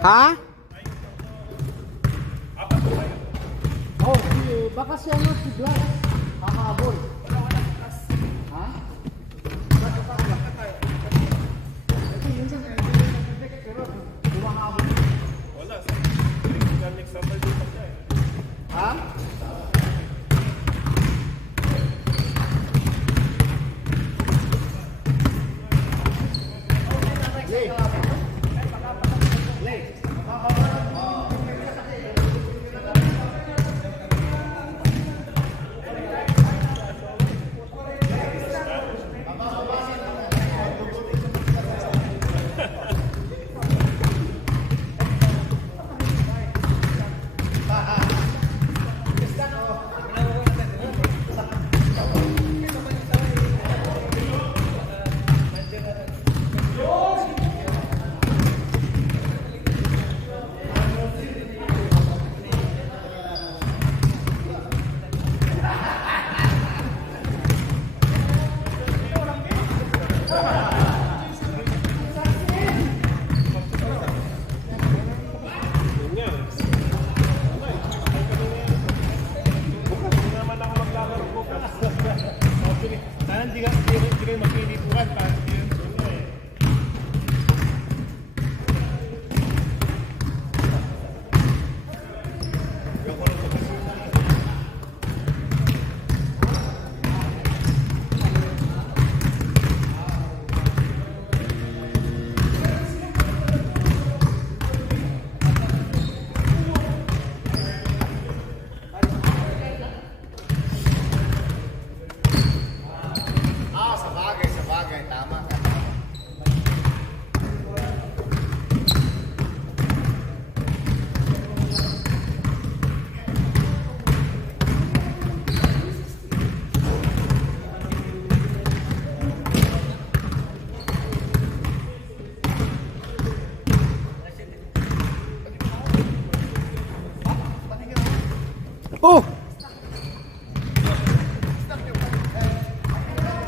Ha? Oh, baka si ano, si Blas. Kakaabol. Ha? Ito yun sa pero kumakaabol. Wala. Next summer din pa siya eh. Ha? Sana hindi kayo magpili bukas para hindi yun eh. Sabagay, tama ka. Oh!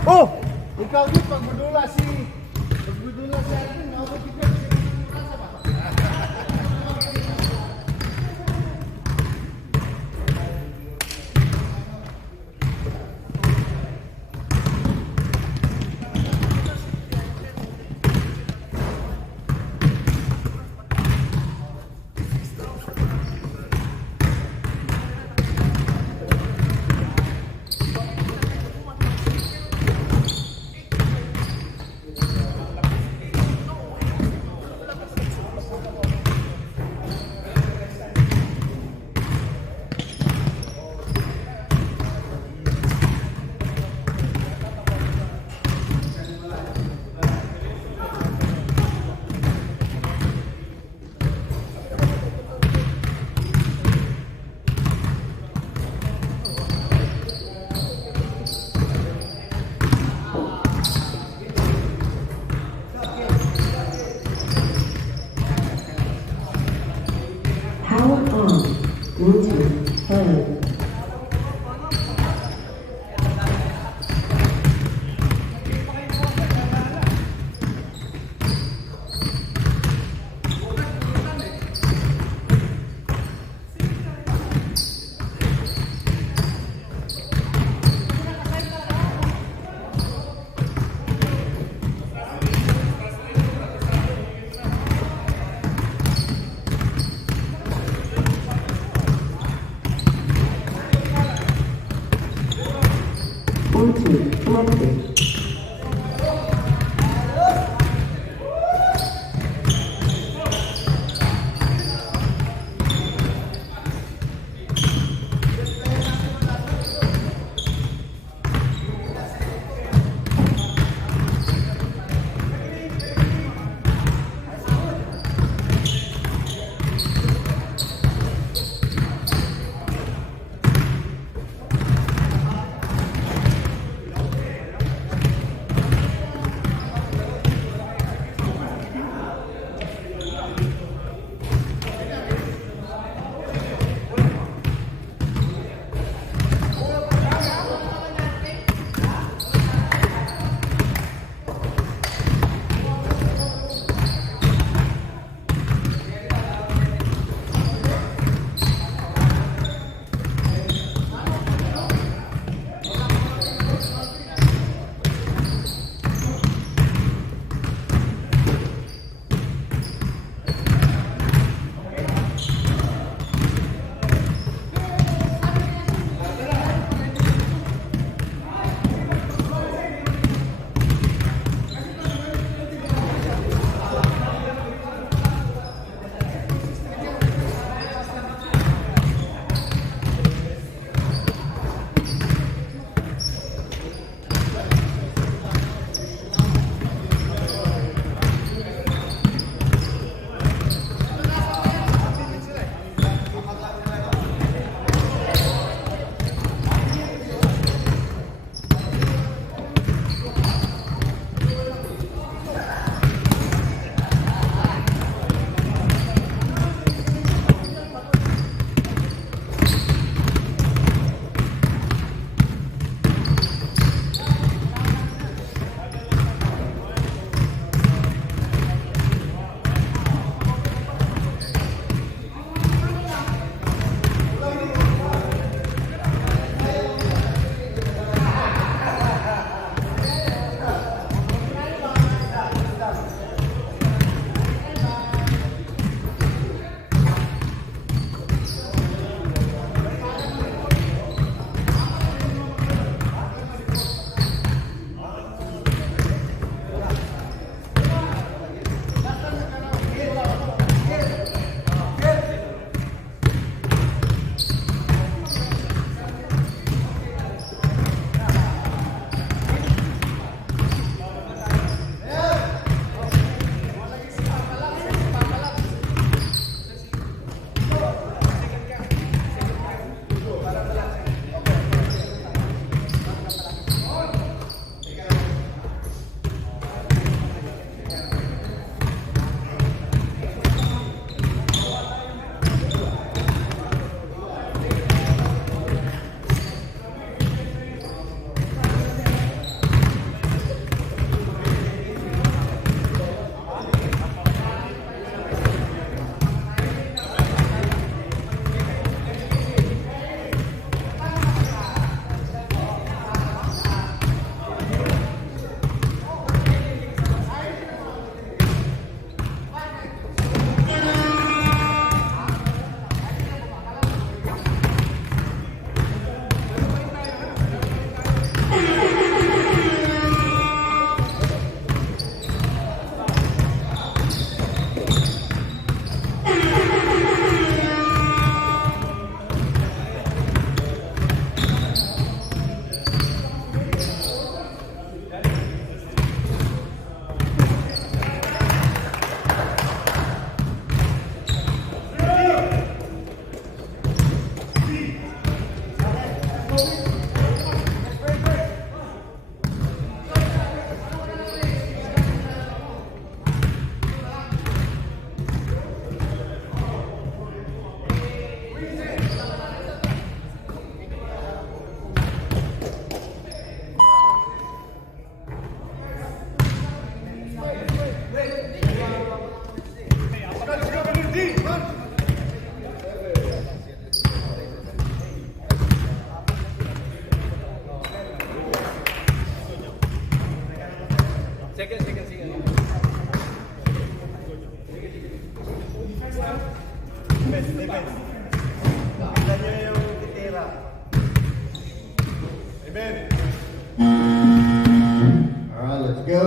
Oh! Ikaw din, pagmudula si akin, makapagpipil si Rasa ba? Power on. Bluetooth on. Bluetooth connected. All right, let's go.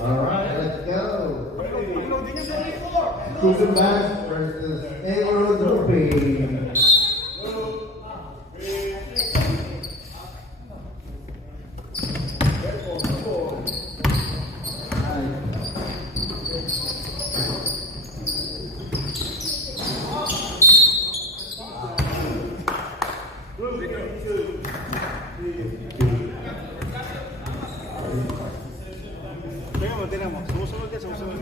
All right, let's go. Susan Bass versus Aaron Ruby. Tingnan mo. Sumusunod yan, sumusunod.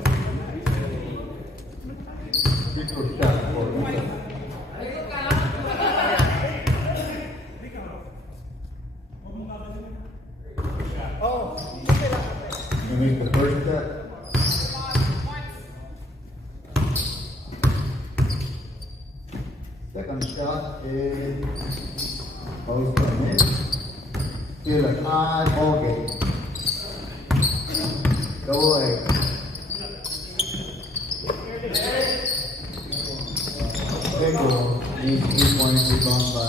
Victor shot for Ruben. You make the first step. Second shot is post on it. Still a tie ball game. Go away. Big goal. Needs 3 points rebound by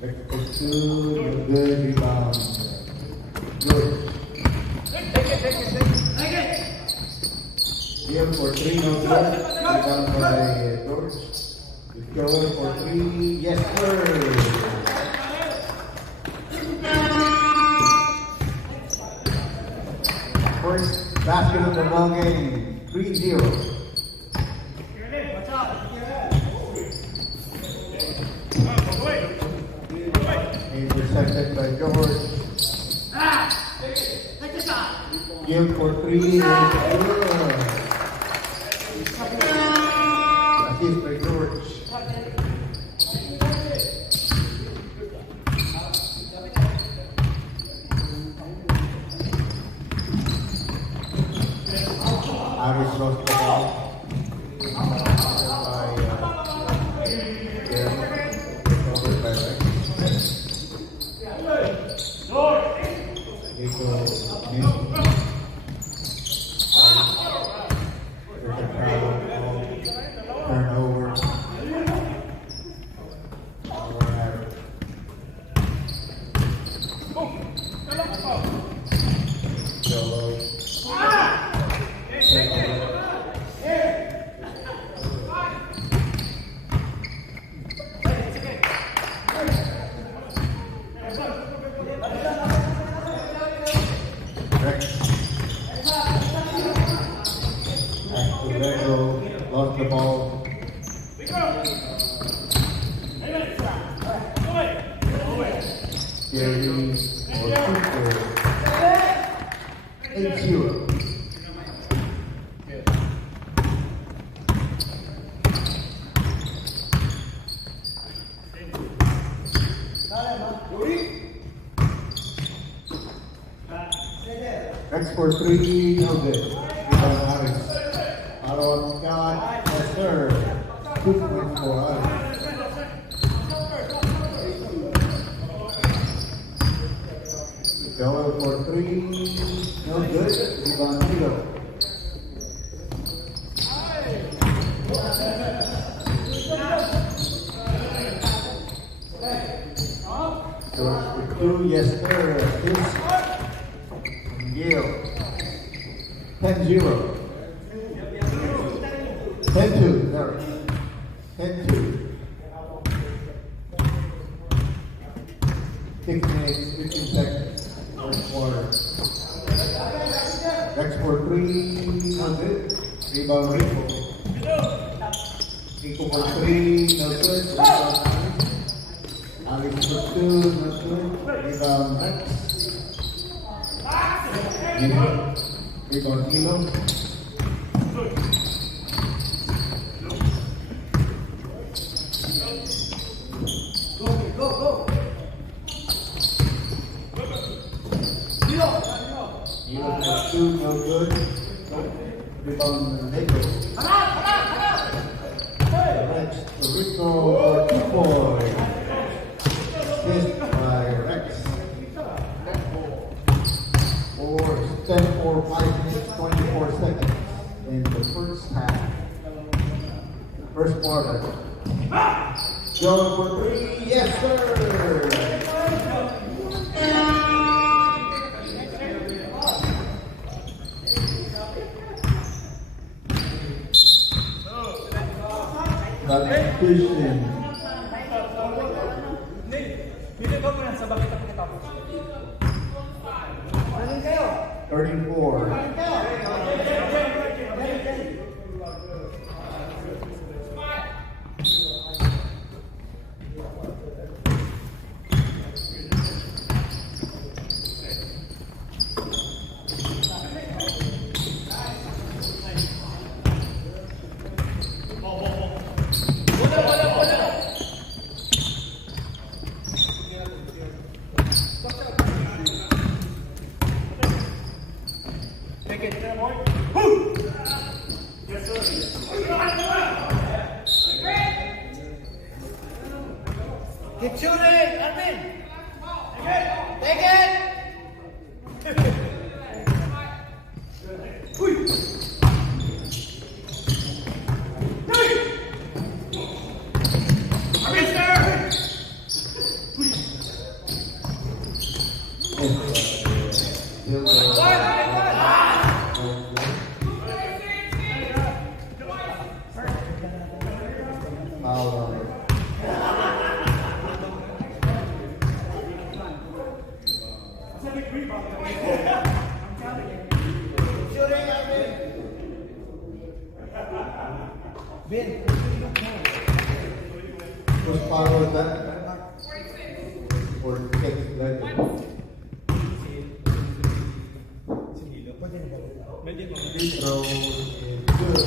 Victor 2. Good rebound. Good. Here for 3, no good. Rebound by George. Go for 3. Yes, sir. First basket of the ball game, 3-0. Intercepted by George. Give for 3. Assist by George. Harris lost the ball. Recovered by Rex. Nico missed. There's a foul. Turnover. Over Harris. Yellow. Lost the ball. Gary or Cooper. 8-0. Rex for 3, no good. Harris. Aaron Scott, yes sir. 2 points for us. Joel for 3, no good. Rebound Milo. George for 2, yes sir. Gil. 10-0. 10-2, sorry. 10-2. 6 minutes, 15 seconds. First quarter. Rex for 3, no good. Rebound Rico. Rico for 3, no good. Rebound Alex for 2, no good. Rebound Rex. Rebound Hilo. Hilo for 2, no good. Rebound Lego. Rex Rico for 2 points. Assist by Rex. Step for 5 minutes 24 seconds in the first half. First quarter. Joe for 3. Yes, sir. Substitution. Pili ko muna sa bakit ako kitapos. 34. Take it. Yes, sir. Keep shooting, Alvin. Take it. Was followed that or gets that. Free throw is good.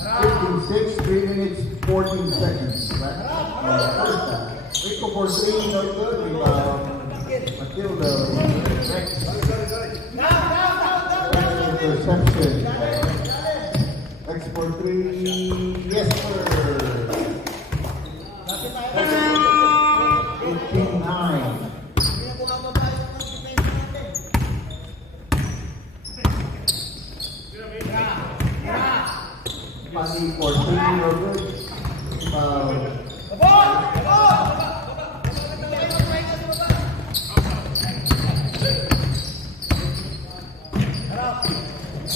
56, 3 minutes, 14 seconds. First half. Rico for 3, no good. Rebound. Matilda. Rex. Interception. Rex for 3. Yes, sir. 18-9. Funny for 3, no good.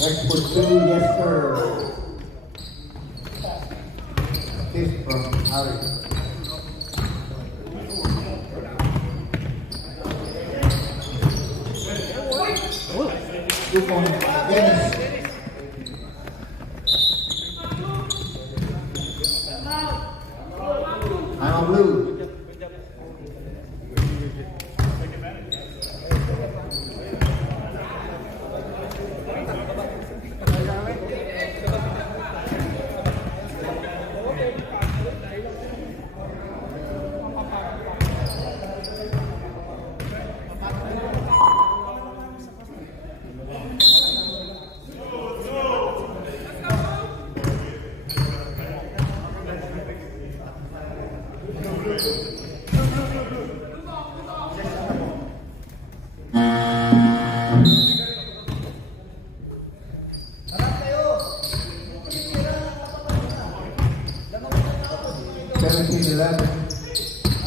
Rex for 2, yes, sir. Kiss from Harry. Good point. Dennis. I'm on blue.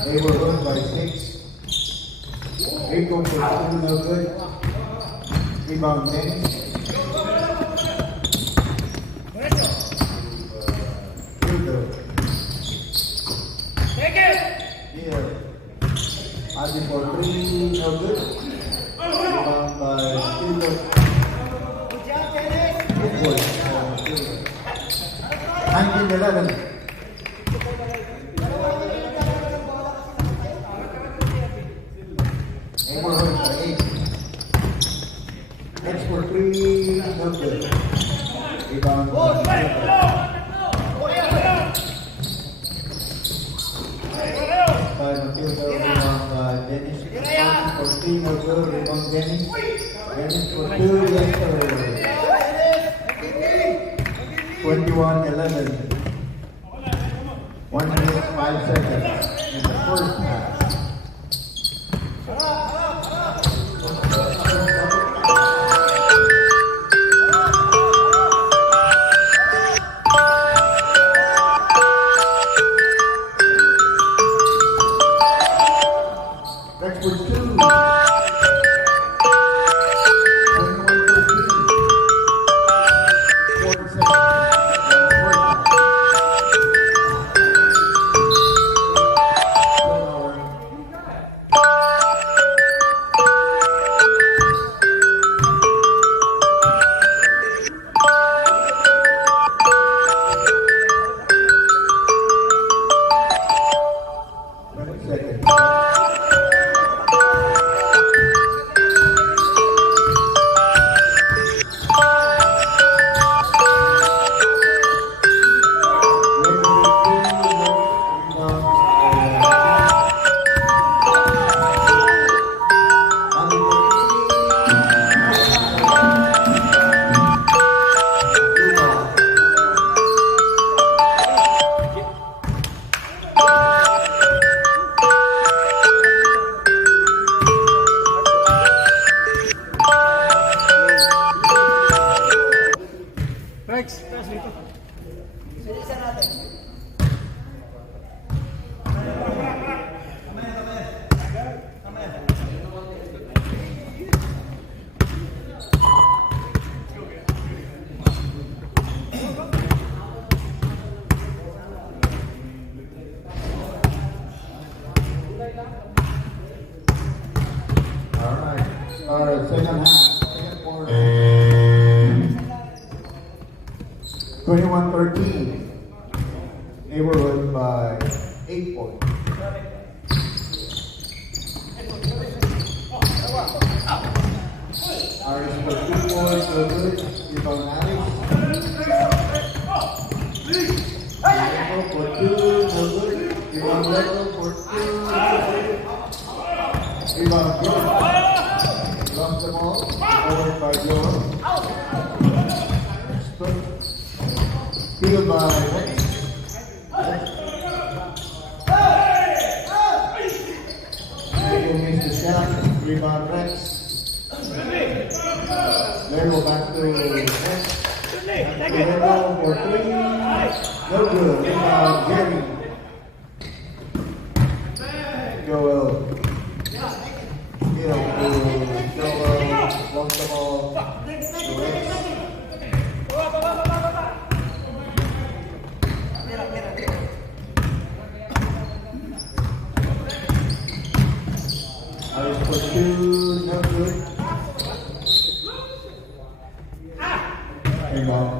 They were run by 6. Rico for 2, no good. Rebound Dennis. Take it. Here. Adi for 3, no good. Rebound by Tildo. Good job, Dennis. Good boy. 19-11. Neighborhood for 8. Next for 3, no good. Rebound by Tildo. By Matilda, rebound by Dennis. 14, no good. Rebound Dennis. Dennis for 2, yes sir. 21-11. 1 minute, 5 seconds in the first half. Next for 2. 21-13. 40 seconds. Alright, second half. Second quarter. 21-13. Neighborhood by 8 points. Irish for 2 points, no good. Rebound Alex. Lego for 2, no good. Rebound Lego for 2. Rebound George. Lost the ball. Forward by George. Field by Rex. Lego missed the shot. Rebound Rex. Lego back to Rex. Lego for 3. No good. Rebound Jerry. Joel. Joel. Lost the ball. To Rex. Irish for 2, no good. Rebound.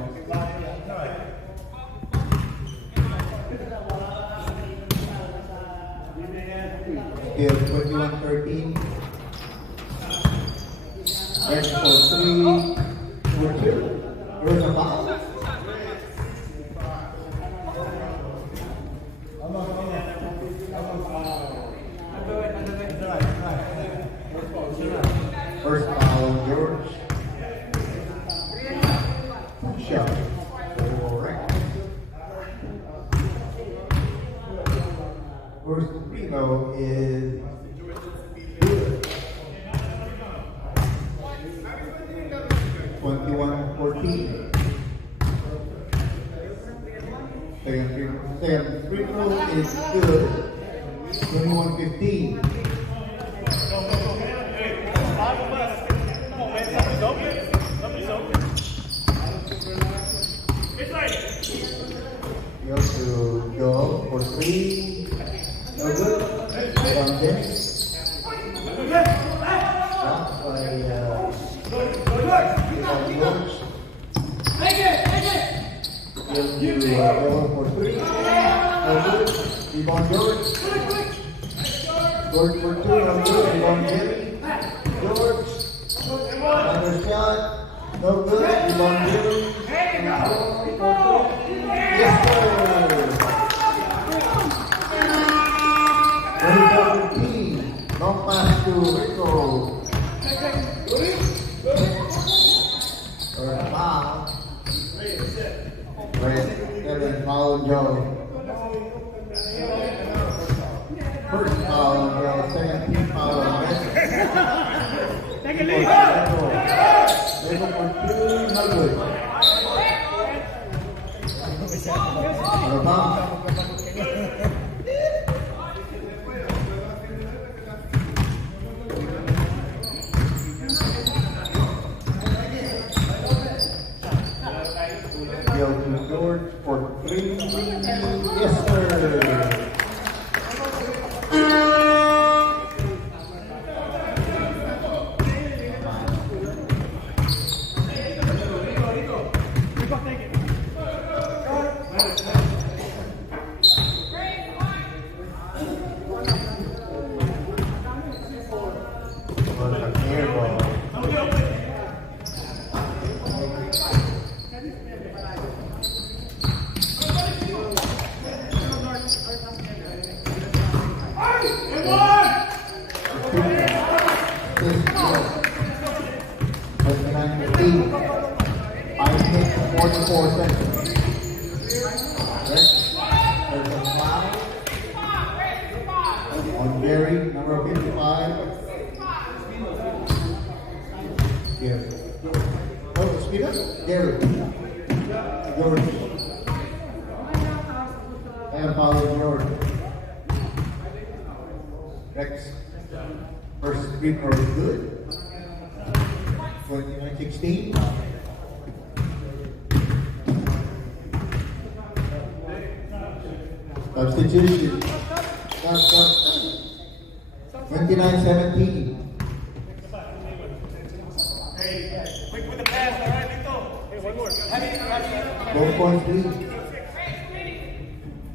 Still 21-13. Rex for 3, for 2. There's a foul. First foul on George. Shot for Rex. First free throw is good. 21-14. Second free throw is good. 21-15. Goes to Joel for 3. No good. Rebound Dennis. Shot by George. Goes to Joel for 3. No good. Rebound George. George for 2. No good. Rebound Jerry. George. Another shot. No good. Rebound Jerry. Yes, sir. 24-15. Long pass to Rico. Third foul. Kevin foul Joe. First foul on Joe, second team foul on Messi. Take a lead. Rico for two, no good. Foul. Yo to George for three. Yes, sir. Was an air ball. On Gary, number 55. Gary. Oh, speed up. Gary. George. And follow George. Rex. First free throw is good. 29-16. Substitution. Stop. 29-17. Quick with the pass, all right, Victor? Hey, one more. 4 points lead.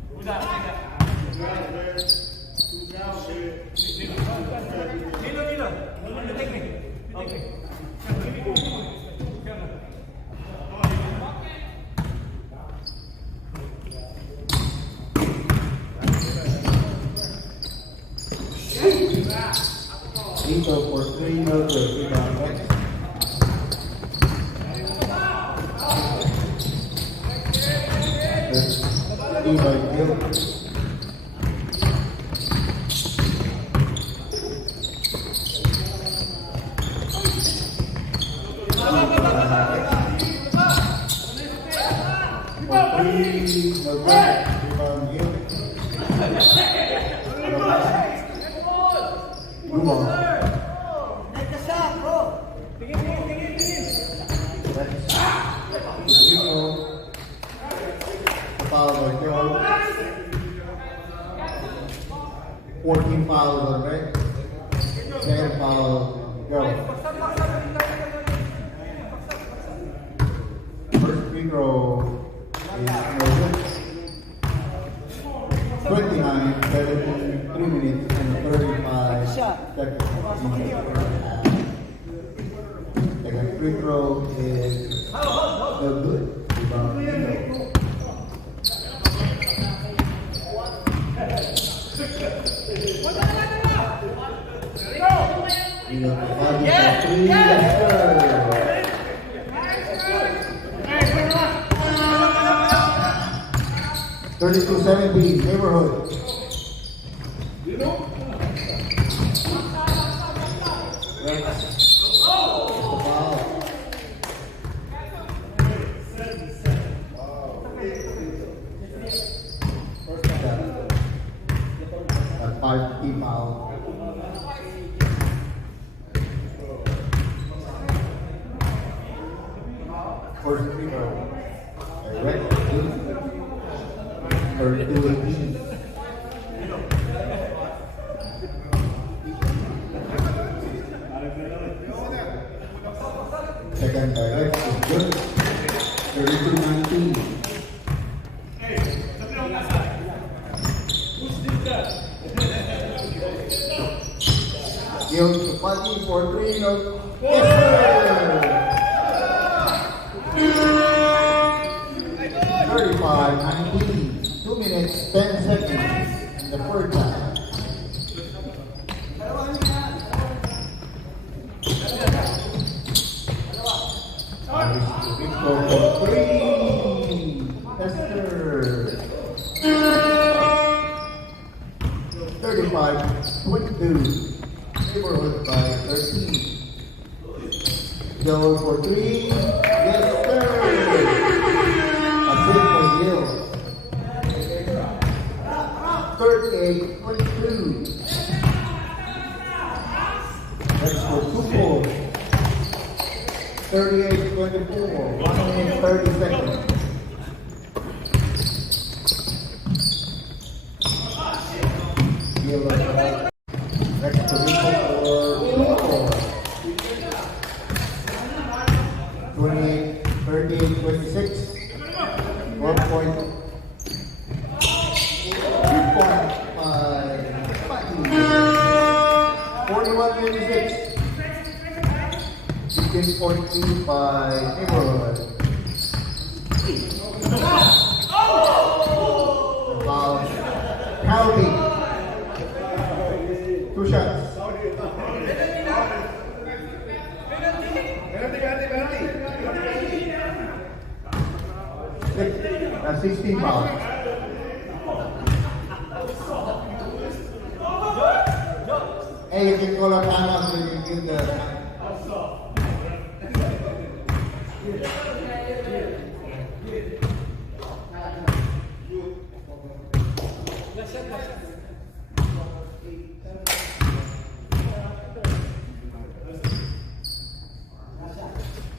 Who's that? Nilo. Take me. Okay. Nico for three, no good. Rebound next. By Gil. For three, no good. Rebound Gil. Move on. Foul by Joe. 14 fouls on Rick. Second foul, Joe. First free throw is no good. 29, 17, 3 minutes and 35 seconds. Second free throw is no good. Rebound, Joe. Yes, 32-17, neighborhood. That's 5 team foul. First free throw. Direct for 2-18. Second direct is good. 32-19. Gil Chapati for 3, no. Yes, sir. 35-19. 2 minutes, 10 seconds in the first half. 35-22. Neighborhood by 13. Joe for 3. Yes, sir. That's it for Gil. 38-22. Next for Tupo. 38-24. 1 minute 30 seconds. Gil on the right. Next to Tupo. 28, 38, 26. 1 point. 41-26. 15-14 by Neighborhood. About County. 2 shots. That's 16 fouls. Hey, you can call a timeout so you can give the.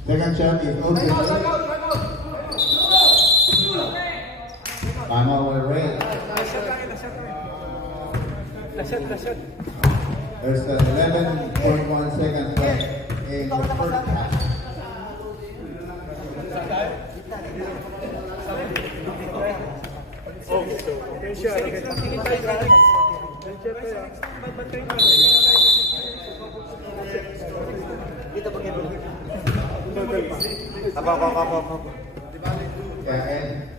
Second shot is no good. Timeout with Ray. There's 11.1 seconds left in the first half. Yeah, and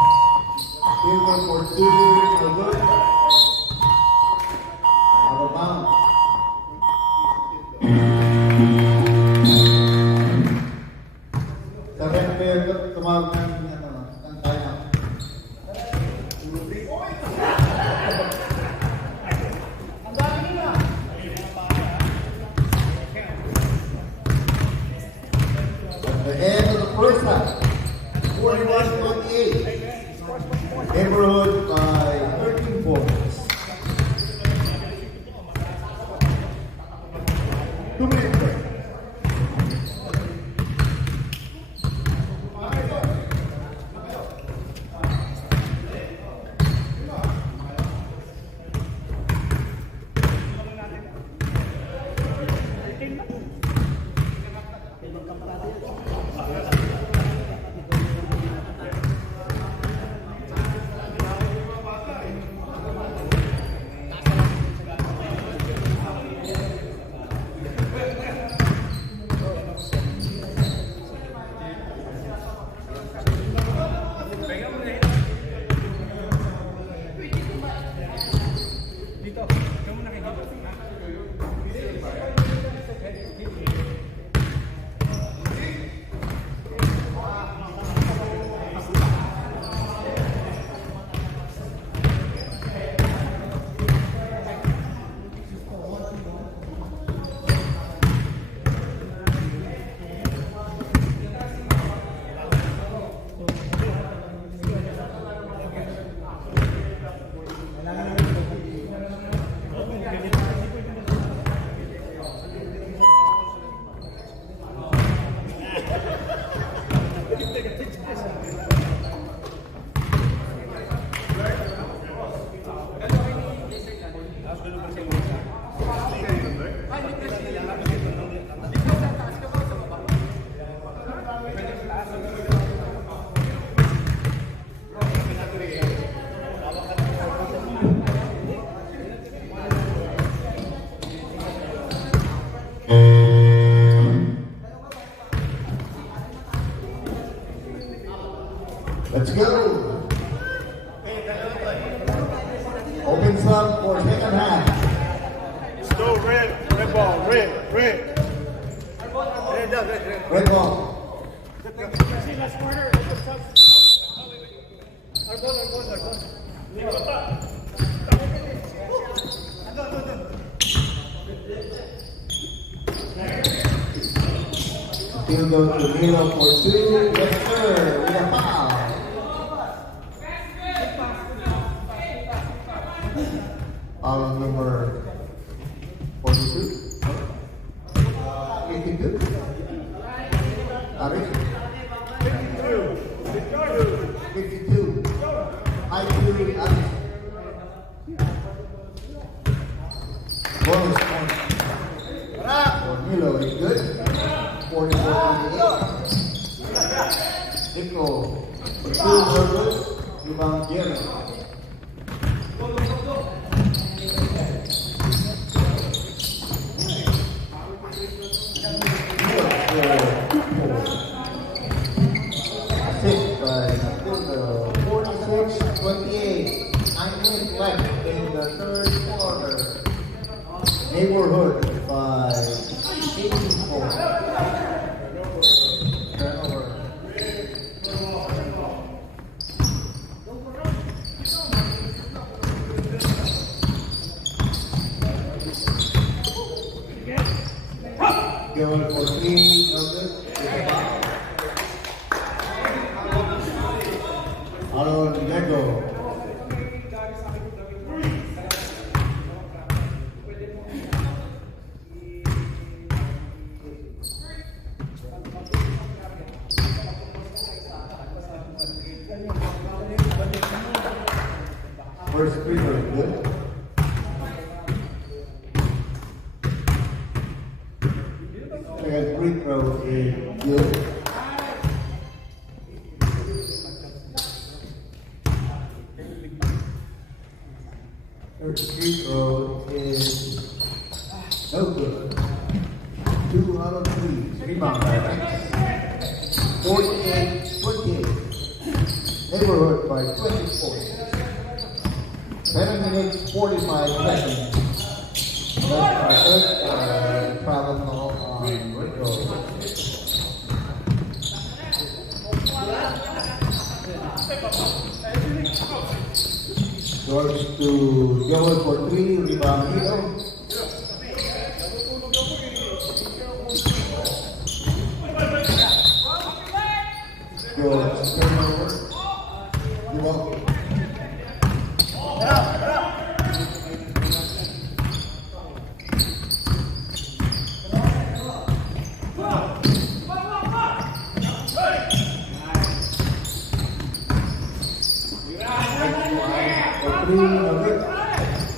Silver for 2, no good. Out of bounds. Seven player tumawag ng timeout. At the end of the first half, 41-28. Neighborhood by 13 points. 2 minutes break. Let's go. Opens up for second half. Let's go, red ball, red. Red ball. See last corner. Our ball. Still go to Milo for 2. Yes, sir. With a foul. Foul on number 42. 82. Ari? 52. IQ Ari. Bonus point. For Milo is good. 44-28. Nico. The two are good. Rebound Jerry. Assist by Matilda. 46-28. 9 minutes left in the third quarter. Neighborhood by 84. Turnover. Going for 3, no good. Aaron Lego. First free throw is good. Second free throw is good. Third free throw is no good. 2 out of 3. Rebound by Rex. 48-28. Neighborhood by 24. 7 minutes, 45 seconds. That's our third travel call on Rico. Goes to Joel for 3, rebound Hilo. George, turnover. Hilo.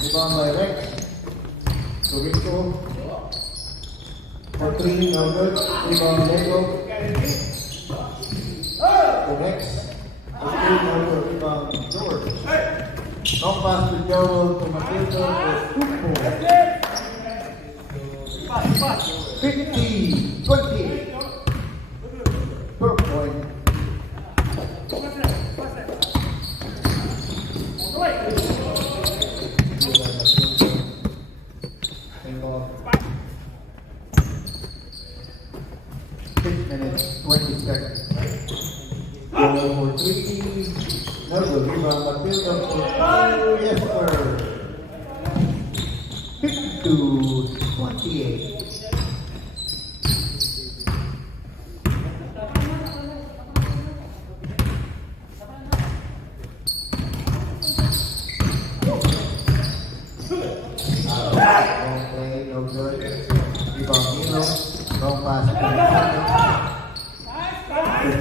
Rebound by Rex. To Rico. For 3, no good. Rebound Lego. To Rex. For 3, no good. Rebound George. No pass to Joel to Matilda for 2 50-20. Third point. Minutes, 20 seconds. Joel for 3. No good. Rebound Matilda for 2. Yes, sir. 52-28. Wrong play, no good. Rebound Milo. Wrong pass.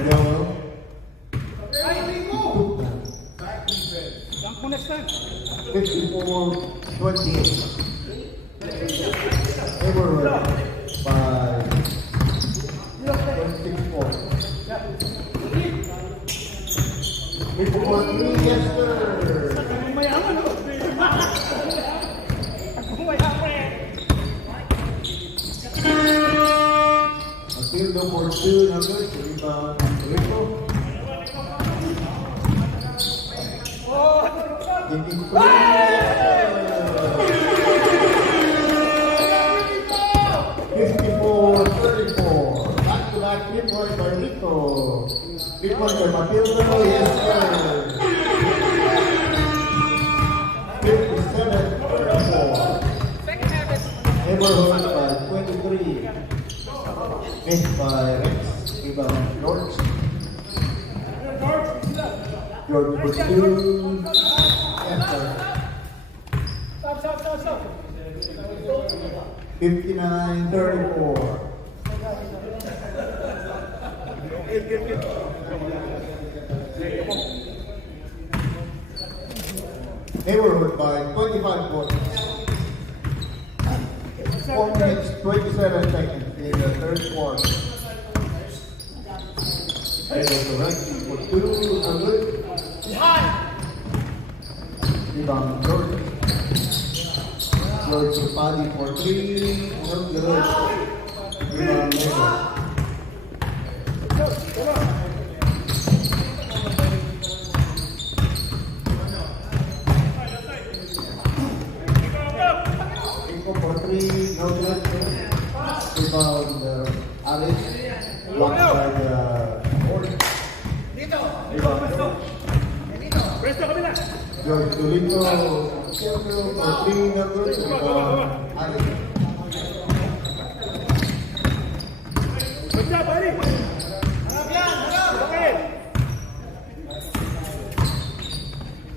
Joel. Dunk mo next time. 54-28. Neighborhood by 24. Before 3, yes sir. Mayaman, no? Mayaman. Matilda for 2, no good. Rebound Rico. Taking 3, yes sir. 54-34. Three-point by Matildo, yes sir. 57-34. Neighborhood by 23. Missed by Rex. Rebound George. George for two. Yes sir. 59-34. Neighborhood by 25 points. 4 minutes, 27 seconds in the third quarter. Able to Rex for two, no good. Rebound George. George to Paddy for three, no good. Rebound Neighbor. For three, no good. Rebound Alex. Blocked by the board. Rebound George Tulito. For three, no good. Rebound Alex. Good job, buddy. Okay.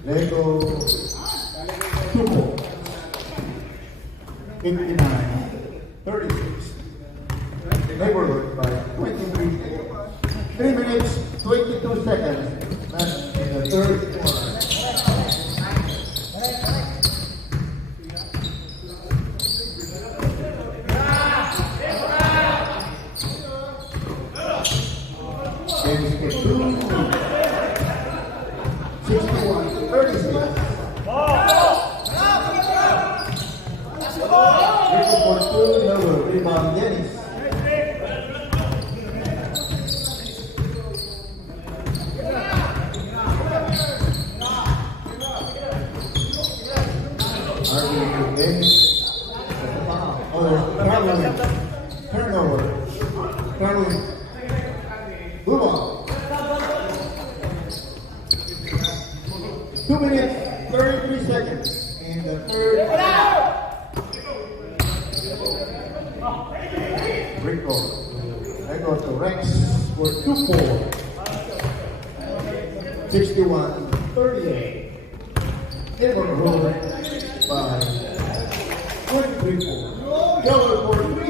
Lego. Tupo. 59-36. Neighborhood by 23. 3 minutes, 22 seconds left in the third quarter. James for two. 61-36. Rico for two, no good. Rebound Dennis. Arguing with Dennis. Oh, there's traveling. Turnover. Traveling. Move on. 2 minutes, 33 seconds in the third. Rico. I go to Rex for 2-4. 61-38. Neighborhood by 23-4. Keller for 3.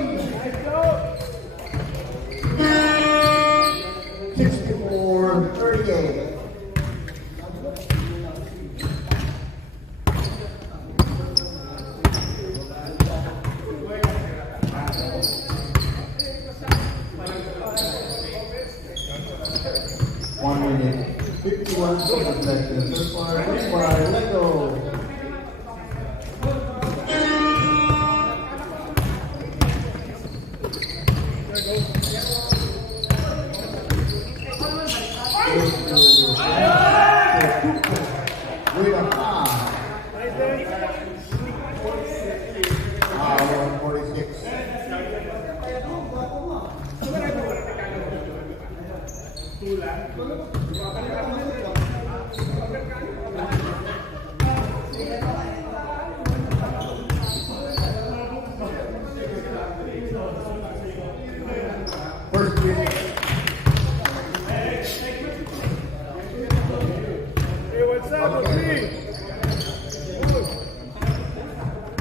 64-38. One minute, 51 seconds left in the first quarter. First quarter, let go. With a five. 146. First minute. Hey, what's up, okay.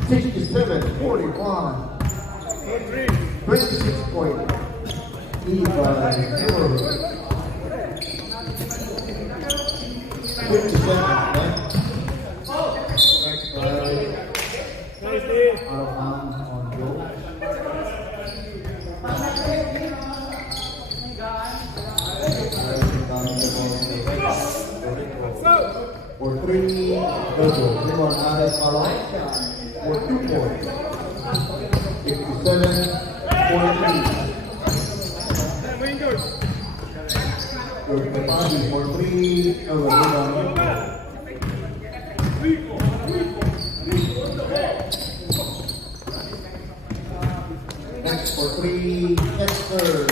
67-41. 26 point lead by Neighborhood. 50 seconds left. Next play. Nice, D. Out of bounds on goal. For three, double. Rebound Alex Malone. For 2 points. 57-43. George Capati for three, double. Rebound. Next for three, Dexter.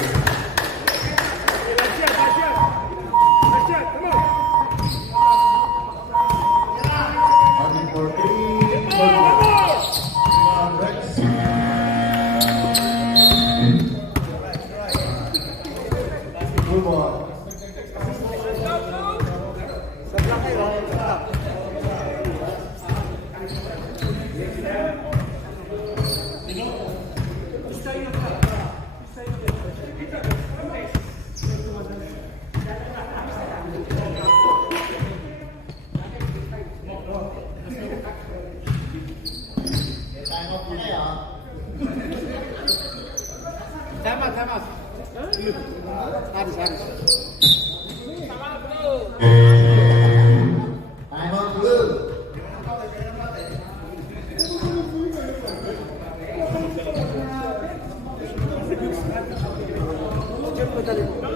Time out blue.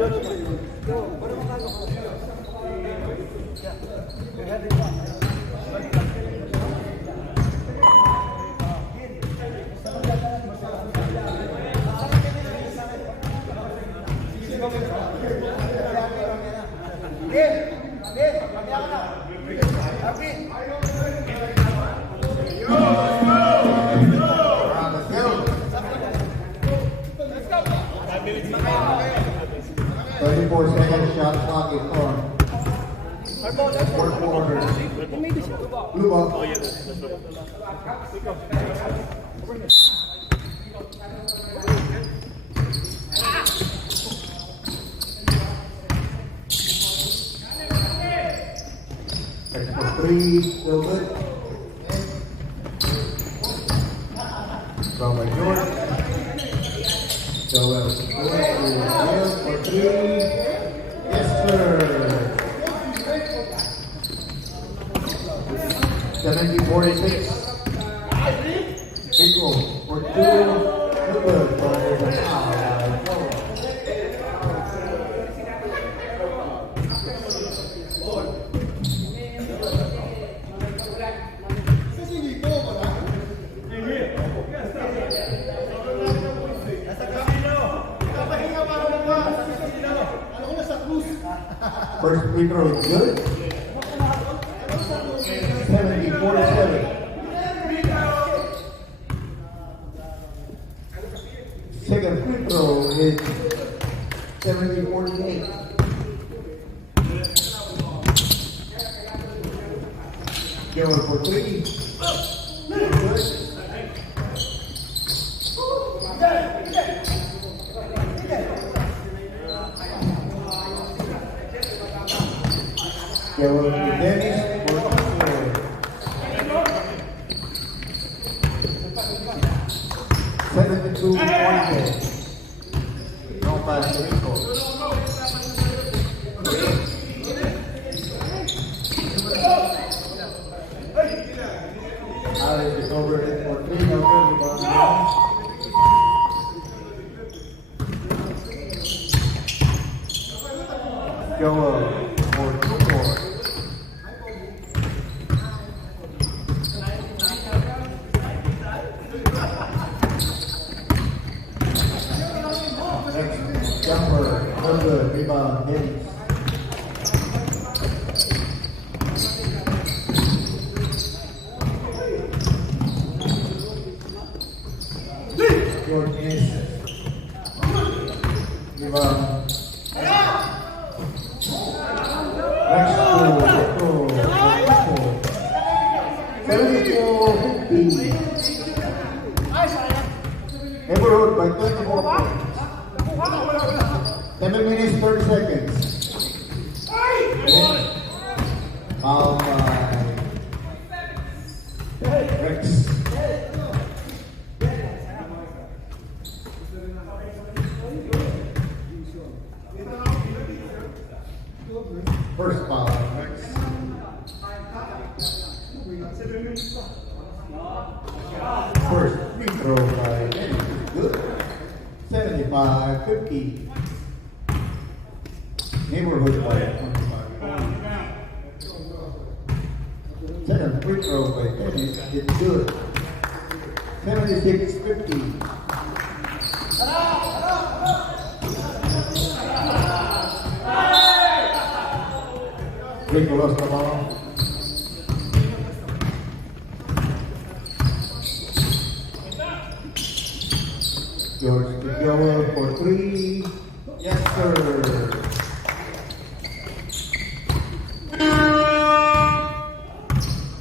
Let's go. 34 seconds, shot clock is on. Fourth quarter. Blue ball. Next for three, still good. From by George. Joel. Joel for three. Yes, sir. 70-46. Equal for two. Good for the foul. First free throw is good. 70-47. Second free throw is 70-48. Going for three. Good. Going to Dennis for four. 72-48. No pass to Rico. Alex is over it for three. No good. Joel for 2 more. Next jumper, no good. Rebound, Dennis. George Dennis. Rebound. Next to 74-50. Neighborhood by 24 points. 7 minutes, 30 seconds. Foul by Rex. First foul, Rex. First free throw by Dennis. Good. 75-50. Neighborhood by 25. Second free throw by Dennis. It's good. 76-50. Rico lost the ball. George to Joel for three. Yes, sir.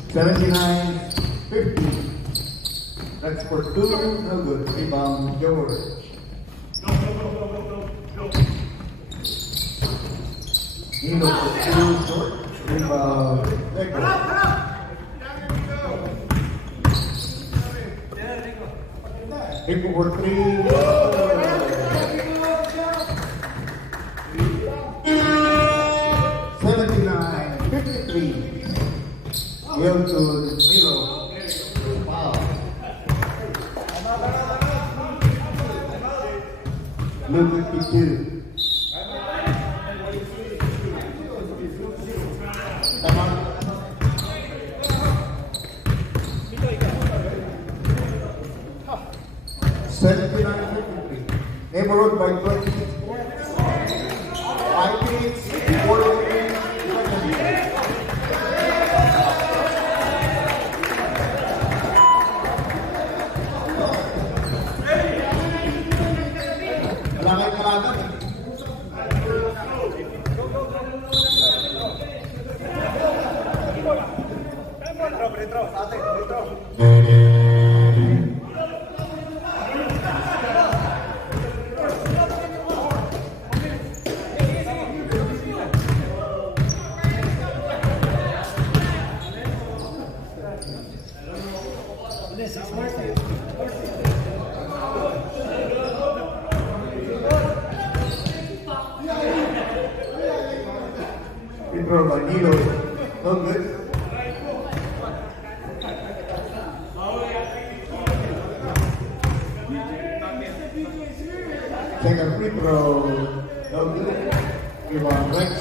$79.50. That's for two. No good. Rebound, George. Nino for two. Short. Rebound, Rico. Rico for three. 22. Tama? 79-53. Neighborhood by 20. 5 minutes, 43 seconds. Wala kayong kalaban eh. Pedro Manilo, no good. Second free throw, no good. Ivan Rex.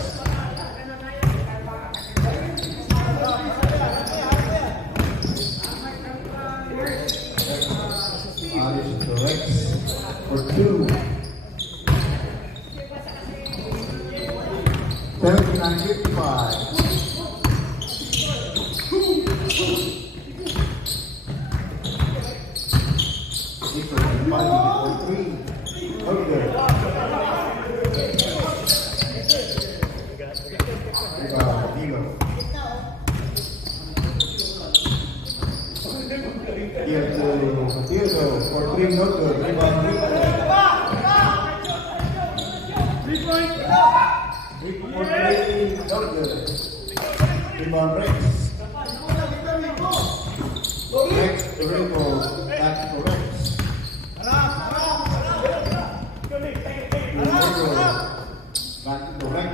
Alice to Rex for 2. 79-55. Nicholas fighting for 3. Okay. Hilo. Here to Matildo for 3. No good. Rebound Rico. 3 for 3. No good. Rebound Rex. Rex to Rico. Back to Rex. Back to Rex.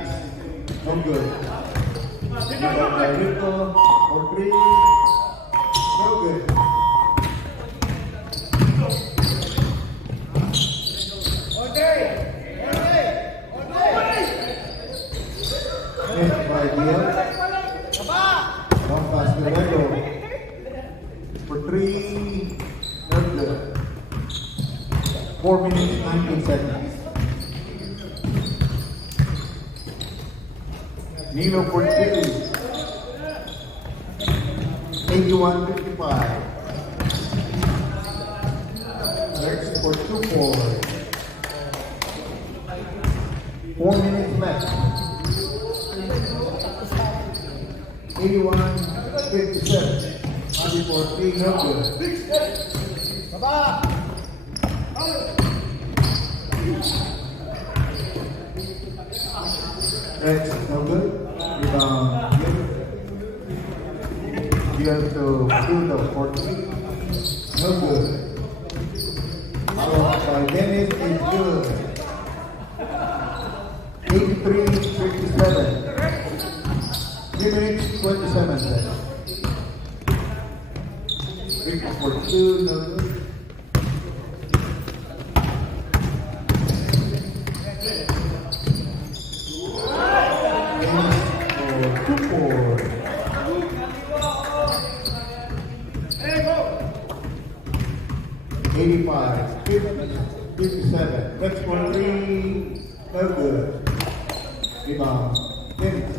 No good. Rebound by Rico for 3. No good. Missed by Diaz. One pass to Lego. For 3. No good. 4 minutes, 19 seconds. Nilo for 2. 81-55. Rex for 2 forward. 4 minutes left. 81-57. Only for 3, no good. Rex, no good. Rebound, Gives to Matildo for 3. No good. Followed by Dennis is good. 83-57. 3 minutes, 27 seconds. Rico for 2, no good. Dennis for 2 forward. 85, 57. Rex for 3, no good. Rebound, Dennis.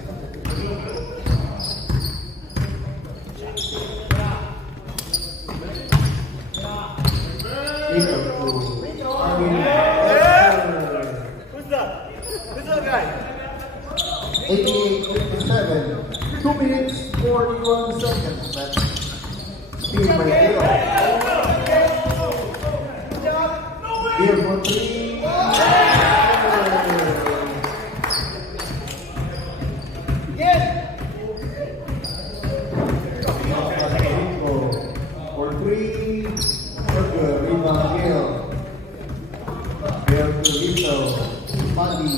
Who's that? Who's that guy? 88-57. 2 minutes, 41 seconds left. Steal by Gil. Gil for 3. For 3. Good. Rebound Gil. Gil to Lito. Bundy.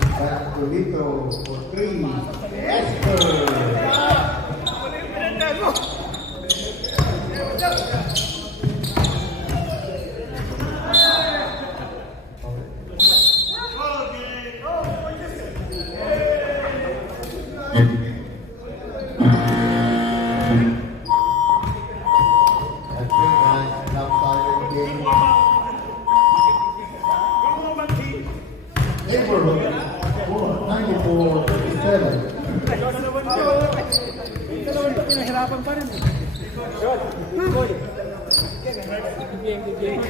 Back to Lito for 3. Esther. Neighborhood, 94-57. Ito naman ito, pinahirapan pa rin eh. Good. Good. Game.